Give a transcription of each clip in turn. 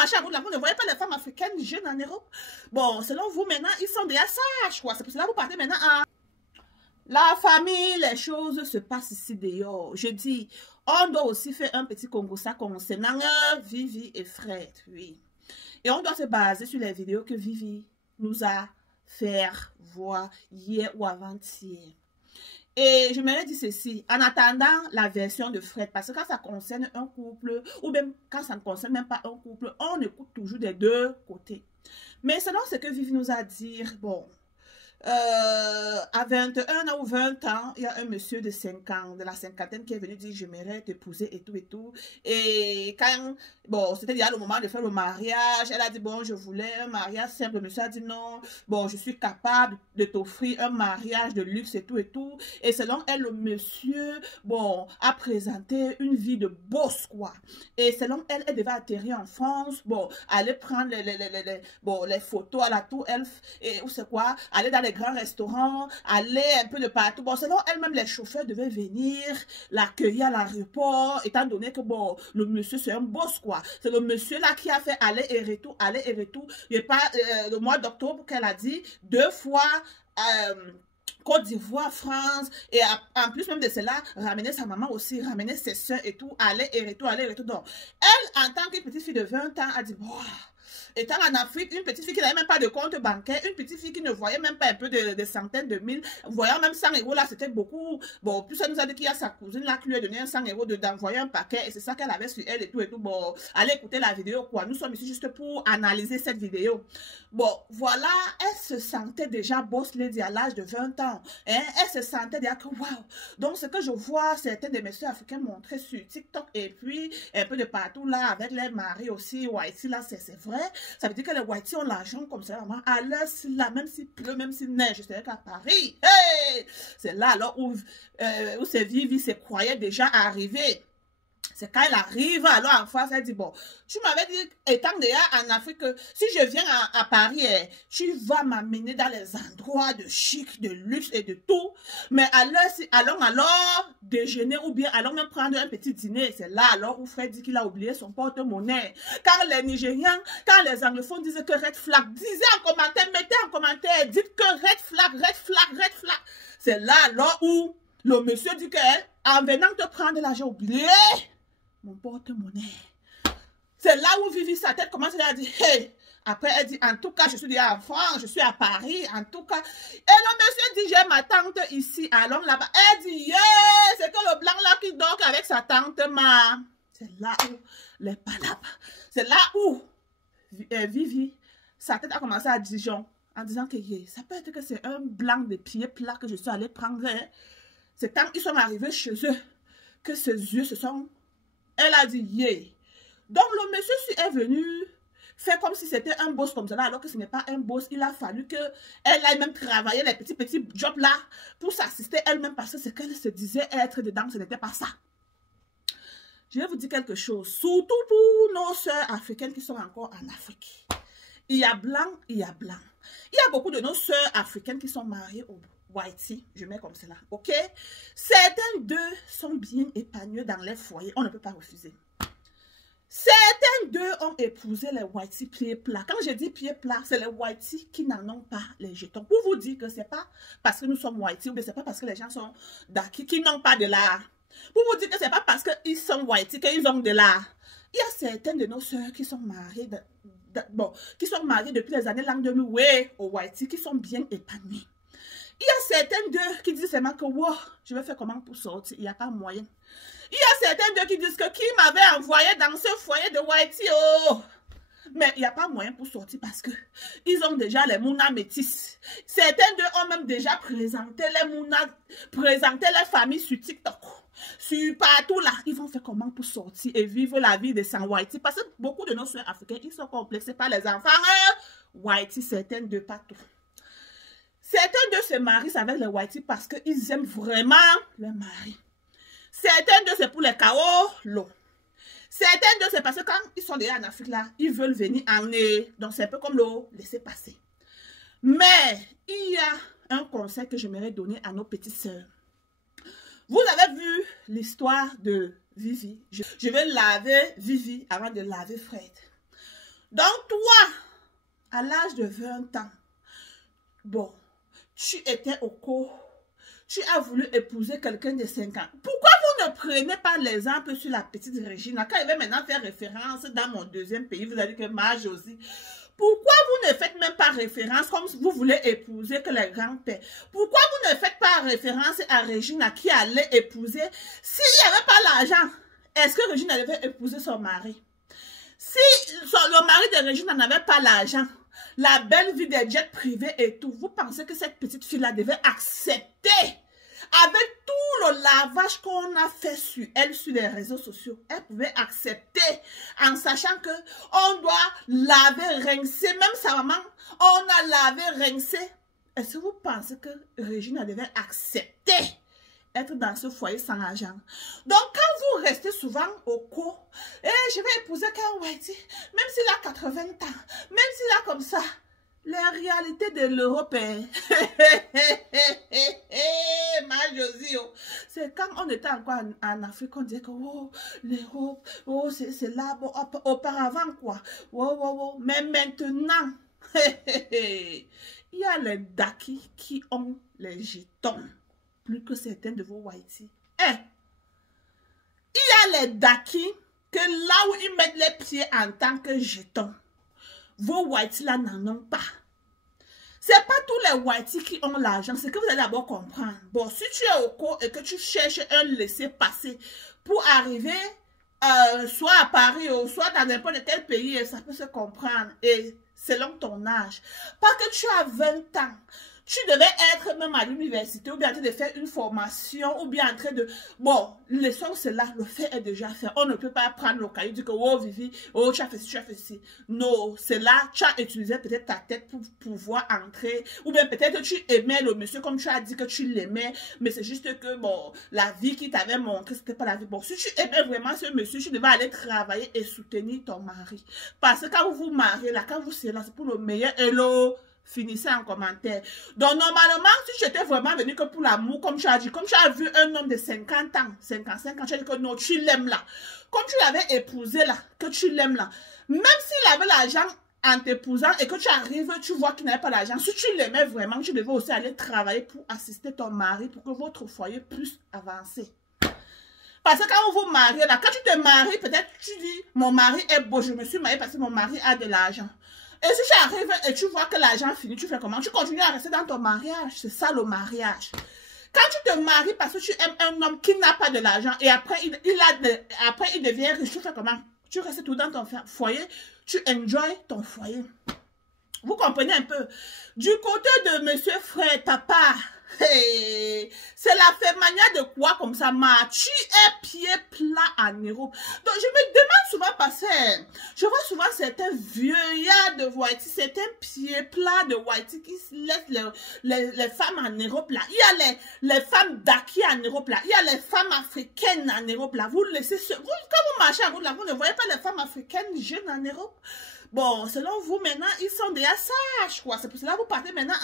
marchez à bout de la vous ne voyez pas les femmes africaines jeunes en Europe. Bon, selon vous, maintenant, ils sont déjà sages, quoi. C'est pour cela que vous partez maintenant à... La famille, les choses se passent ici dehors. Je dis, on doit aussi faire un petit Congo ça concernant Vivi et Fred, oui. Et on doit se baser sur les vidéos que Vivi nous a fait voir hier ou avant-hier. Et je me dis ceci, en attendant la version de Fred, parce que quand ça concerne un couple, ou même quand ça ne concerne même pas un couple, on écoute toujours des deux côtés. Mais selon ce que Vivi nous a dit, bon, à 21 ans ou 20 ans, il y a un monsieur de 5 ans, de la cinquantaine, qui est venu dire, j'aimerais t'épouser et tout et tout. Et quand, bon, c'était déjà le moment de faire le mariage, elle a dit, bon, je voulais un mariage simple. Le monsieur a dit, non, bon, je suis capable de t'offrir un mariage de luxe et tout et tout. Et selon elle, le monsieur, bon, a présenté une vie de boss, quoi. Et selon elle, elle devait atterrir en France, bon, aller prendre les photos à la Tour Eiffel, et où c'est quoi, aller dans les grands restaurants, aller un peu de partout. Bon, selon elle-même, les chauffeurs devaient venir l'accueillir à l'aéroport, étant donné que, bon, le monsieur, c'est un boss, quoi. C'est le monsieur là qui a fait aller et retour, aller et retour. Et pas le mois d'octobre qu'elle a dit, 2 fois... Côte d'Ivoire, France, et en plus même de cela, ramener sa maman aussi, ramener ses soeurs et tout, aller et retour, aller et retour. Donc, elle, en tant que petite fille de 20 ans, a dit, wow. Étant en Afrique, une petite fille qui n'avait même pas de compte bancaire, une petite fille qui ne voyait même pas un peu de centaines de mille, voyant même 100 € là, c'était beaucoup. Bon, plus elle nous a dit qu'il y a sa cousine là qui lui a donné un 100 € d'envoyer un paquet, et c'est ça qu'elle avait sur elle et tout et tout. Bon, allez écouter la vidéo, quoi. Nous sommes ici juste pour analyser cette vidéo. Bon, voilà, elle se sentait déjà boss lady à l'âge de 20 ans. Hein? Elle se sentait déjà que waouh. Donc, ce que je vois, certains de mes soeurs africaines montrer sur TikTok et puis un peu de partout là, avec les maris aussi, Whitey là, c'est vrai. Ça veut dire que les Whitey ont l'argent comme ça, vraiment, à l'heure, là, même s'il pleut, même s'il neige, c'est qu'à Paris, hey! C'est là alors où ces Vivi se croyait déjà arriver. C'est quand elle arrive, alors en face, elle dit, bon, tu m'avais dit, étant déjà en Afrique, si je viens à Paris, tu vas m'amener dans les endroits de chic, de luxe et de tout. Mais allons alors déjeuner ou bien allons même prendre un petit dîner. C'est là alors où Fred dit qu'il a oublié son porte-monnaie. Car les Nigérians, quand les anglophones disent que red flag, disez en commentaire, mettez en commentaire, dites que red flag, red flag, red flag. C'est là alors où le monsieur dit que, en venant te prendre là, j'ai oublié mon porte-monnaie. C'est là où Vivi, sa tête commence à dire, hey. Après, elle dit, en tout cas, je suis déjà en France, je suis à Paris, en tout cas. Et le monsieur dit, j'ai ma tante ici, allons là-bas. Elle dit, yeah, c'est que le blanc là qui dort avec sa tante, ma. C'est là où, les palabres, c'est là où Vivi, sa tête a commencé à Dijon, en disant que, yeah, ça peut être que c'est un blanc de pieds plats que je suis allée prendre. Hein. C'est quand ils sont arrivés chez eux que ses yeux se sont... Elle a dit, yeah. Donc, le monsieur est venu faire comme si c'était un boss comme cela, alors que ce n'est pas un boss. Il a fallu qu'elle aille même travailler les petits jobs là pour s'assister elle-même parce que ce qu'elle se disait être dedans, ce n'était pas ça. Je vais vous dire quelque chose, surtout pour nos sœurs africaines qui sont encore en Afrique. Il y a blanc, il y a blanc. Il y a beaucoup de nos sœurs africaines qui sont mariées au Whitey, je mets comme cela, ok? Certains d'eux sont bien épanouis dans les foyers, on ne peut pas refuser. Certains d'eux ont épousé les Whitey pieds plats. Quand je dis pieds plats, c'est les Whitey qui n'en ont pas les jetons. Pour vous dire que ce n'est pas parce que nous sommes Whitey, ou ce n'est pas parce que les gens sont d'acquis qui n'ont pas de l'art. Pour vous dire que ce n'est pas parce qu'ils sont Whitey qu'ils ont de l'art. Il y a certaines de nos sœurs qui sont mariées, qui sont mariées depuis les années langue 2000, ouais, au Whitey, qui sont bien épanouies. Il y a certains d'eux qui disent seulement que wow, je vais faire comment pour sortir, il n'y a pas moyen. Il y a certains d'eux qui disent que qui m'avait envoyé dans ce foyer de Whitey, oh. Mais il n'y a pas moyen pour sortir parce que ils ont déjà les Mouna métis. Certains d'eux ont même déjà présenté les Mouna, présenté les familles sur TikTok. Sur partout là, ils vont faire comment pour sortir et vivre la vie de sans Whitey. Parce que beaucoup de nos soeurs africaines, ils sont complexés par les enfants. Whitey, certains d'eux, pas tout. Certains d'eux se marient avec les Whitey parce qu'ils aiment vraiment leur mari. Certains d'eux, c'est pour les chaos, l'eau. Certains d'eux, c'est parce que quand ils sont déjà en Afrique, là, ils veulent venir emmener. Donc, c'est un peu comme l'eau, laisser passer. Mais, il y a un conseil que j'aimerais donner à nos petites sœurs. Vous avez vu l'histoire de Vivi. Je vais laver Vivi avant de laver Fred. Donc, toi, à l'âge de 20 ans, bon, tu étais au cours, tu as voulu épouser quelqu'un de 5 ans. Pourquoi vous ne prenez pas l'exemple sur la petite Régina? Quand il va maintenant faire référence dans mon deuxième pays, vous avez dit que ma Josie. Pourquoi vous ne faites même pas référence comme si vous voulez épouser que les grands-pères? Pourquoi vous ne faites pas référence à Régina qui allait épouser? S'il n'y avait pas l'argent, est-ce que Régina devait épouser son mari? Si le mari de Régina n'avait pas l'argent, la belle vie des jets privés et tout, vous pensez que cette petite fille-là devait accepter, avec tout le lavage qu'on a fait sur elle, sur les réseaux sociaux, elle pouvait accepter en sachant que on doit laver, rincer, même sa maman, on a lavé, rincé. Est-ce que vous pensez que Régina devait accepter être dans ce foyer sans argent? Donc, quand vous restez souvent au cours, et je vais épouser Ken Whitey, même s'il a 80 ans, même s'il a comme ça, la réalité de l'Europe est... Ma Josie, c'est quand on était encore en Afrique, on disait que oh, l'Europe, oh, c'est là, bon, auparavant quoi. Oh, oh, oh. Mais maintenant, il y a les Daki qui ont les jetons, plus que certains de vos Whitey. Il y a les Daki que là où ils mettent les pieds en tant que jetons, vos Whitey là n'en ont pas. C'est pas tous les Whitey qui ont l'argent. C'est que vous allez d'abord comprendre. Bon, si tu es au cours et que tu cherches un laissez-passer pour arriver soit à Paris ou soit dans n'importe quel pays, ça peut se comprendre. Et selon ton âge. Pas que tu as 20 ans. Tu devais être même à l'université ou bien en train de faire une formation ou bien en train de... Bon, laissons cela, le fait est déjà fait. On ne peut pas prendre le cahier, dire que, oh Vivi, oh tu as fait ci, tu as fait ci. Non, c'est là, tu as utilisé peut-être ta tête pour pouvoir entrer. Ou bien peut-être que tu aimais le monsieur comme tu as dit que tu l'aimais, mais c'est juste que, bon, la vie qui t'avait montré, c'était pas la vie. Bon, si tu aimais vraiment ce monsieur, tu devais aller travailler et soutenir ton mari. Parce que quand vous vous mariez, là, quand vous serez là, c'est pour le meilleur. Hello! Finissez en commentaire. Donc, normalement, si tu étais vraiment venu que pour l'amour, comme tu as dit, comme tu as vu un homme de 50 ans, 55 ans, tu as dit que non, tu l'aimes là. Comme tu l'avais épousé là, que tu l'aimes là. Même s'il avait l'argent en t'épousant et que tu arrives, tu vois qu'il n'avait pas l'argent. Si tu l'aimais vraiment, tu devais aussi aller travailler pour assister ton mari pour que votre foyer puisse avancer. Parce que quand vous vous mariez là, quand tu te maries, peut-être tu dis, mon mari est beau, je me suis mariée parce que mon mari a de l'argent. Et si tu arrives et tu vois que l'argent finit, tu fais comment? Tu continues à rester dans ton mariage. C'est ça le mariage. Quand tu te maries parce que tu aimes un homme qui n'a pas de l'argent et après il devient riche, tu fais comment? Tu restes tout dans ton foyer, tu enjoy ton foyer. Vous comprenez un peu? Du côté de monsieur Fred, papa, hey, c'est la fémania de quoi comme ça, ma? Tu es pied plat en Europe. Donc, je me demande souvent, parce que je vois souvent certains vieillards de Whitey, certains pieds plats de Whitey qui laissent les femmes en Europe là. Il y a les femmes d'Aki en Europe là. Il y a les femmes africaines en Europe là. Vous laissez quand vous marchez en route là, vous ne voyez pas les femmes africaines jeunes en Europe? Bon, selon vous, maintenant, ils sont déjà sages, quoi. C'est pour cela que vous partez maintenant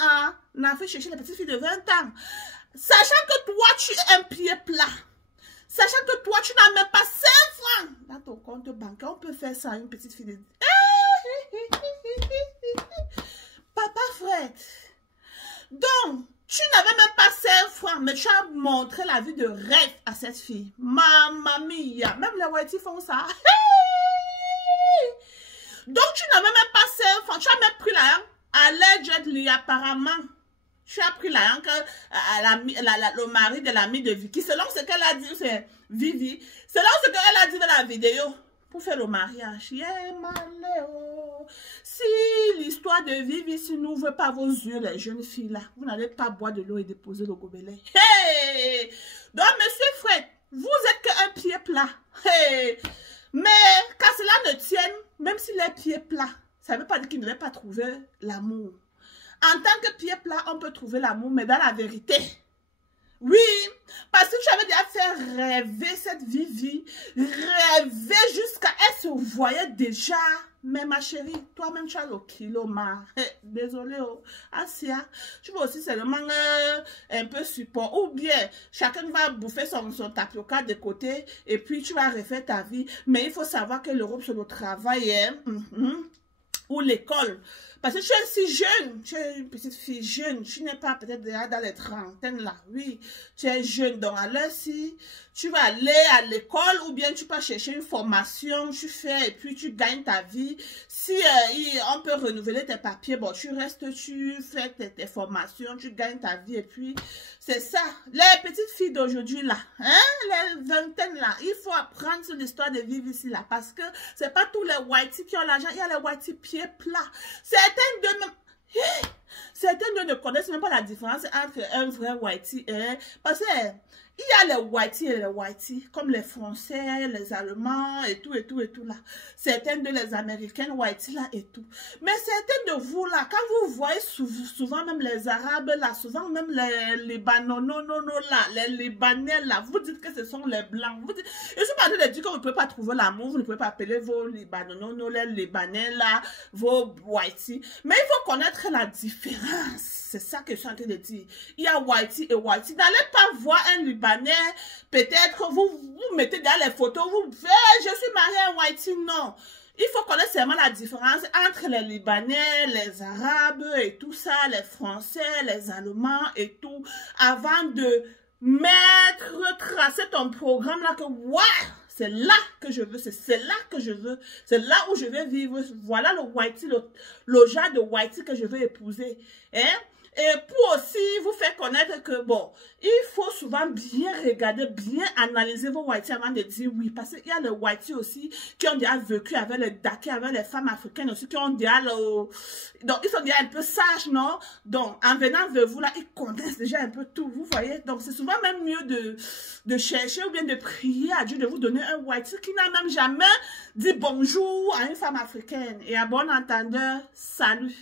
en Afrique chercher les petites filles de 20 ans. Sachant que toi, tu es un pied plat. Sachant que toi, tu n'as même pas 5 francs dans ton compte bancaire. On peut faire ça à une petite fille de... Papa Fred. Donc, tu n'avais même pas 5 francs, mais tu as montré la vie de rêve à cette fille. Mamma mia. Même les Whitey font ça. Donc, tu n'avais même pas 5 francs. Tu as même pris l'argent. Allegedly, apparemment. Tu as pris l'argent que le mari de l'ami de Vicky. Selon ce qu'elle a dit, c'est Vivi. Selon ce qu'elle a dit dans la vidéo, pour faire le mariage. Yeah, maléo. Si l'histoire de Vivi, si n'ouvre pas vos yeux, les jeunes filles là, vous n'allez pas boire de l'eau et déposer le gobelet. Hey! Donc, monsieur Fred, vous êtes qu'un pied plat. Hey! Mais quand cela ne tienne, même s'il est pied plat, ça ne veut pas dire qu'il ne va pas trouver l'amour. En tant que pied plat, on peut trouver l'amour, mais dans la vérité, oui, parce que tu avais déjà fait rêver cette Vivi, rêver jusqu'à elle se voyait déjà. Mais ma chérie, toi-même tu as le kilo, ma. Désolé, oh. Asia, tu veux aussi seulement un peu support. Ou bien, chacun va bouffer son tapioca de côté et puis tu vas refaire ta vie. Mais il faut savoir que l'Europe, c'est le travail. Hein? ou l'école. Parce que tu es si jeune, tu es une petite fille jeune, tu n'es pas peut-être déjà dans les trentaines là, oui, tu es jeune, donc alors si tu vas aller à l'école ou bien tu peux chercher une formation, tu fais et puis tu gagnes ta vie, si on peut renouveler tes papiers, bon, tu restes, tu fais tes formations, tu gagnes ta vie et puis c'est ça. Les petites filles d'aujourd'hui là, hein, les vingtaines là, il faut apprendre sur l'histoire de vivre ici là, parce que c'est pas tous les whiteys qui ont l'argent, il y a les whiteys pieds plats. Certains ne connaissent même pas la différence entre un vrai whitey et... Parce que il y a les whiteys et les whiteys, comme les Français, les Allemands et tout là. Certains de les Américains whitey là et tout. Mais certains de vous là, quand vous voyez souvent même les Arabes là, souvent même les Libanais là, les Libanais là, vous dites que ce sont les Blancs. Vous dites, je suis pas en train de dire que vous ne pouvez pas trouver l'amour, vous ne pouvez pas appeler vos Libanais, les Libanais là, vos whitey. Mais il faut connaître la différence. C'est ça que je suis en train de dire. Il y a whitey et whitey. N'allez pas voir un Libanais, peut-être vous mettez dans les photos, vous faites, je suis mariée à un whitey. Non. Il faut connaître seulement la différence entre les Libanais, les Arabes et tout ça, les Français, les Allemands et tout, avant de tracer ton programme là que, waouh! C'est là que je veux, c'est là que je veux, c'est là où je vais vivre. Voilà le whitey, le genre de whitey que je veux épouser. Hein? Et pour aussi vous faire connaître que, bon, il faut souvent bien regarder, bien analyser vos whiteys avant de dire oui. Parce qu'il y a les whiteys aussi qui ont déjà vécu avec les Dakais, avec les femmes africaines aussi, qui ont déjà donc ils sont déjà un peu sages, non? Donc, en venant vers vous là, ils connaissent déjà un peu tout, vous voyez? Donc, c'est souvent même mieux de chercher ou bien de prier à Dieu de vous donner un whitey qui n'a même jamais dit bonjour à une femme africaine. Et à bon entendeur, salut!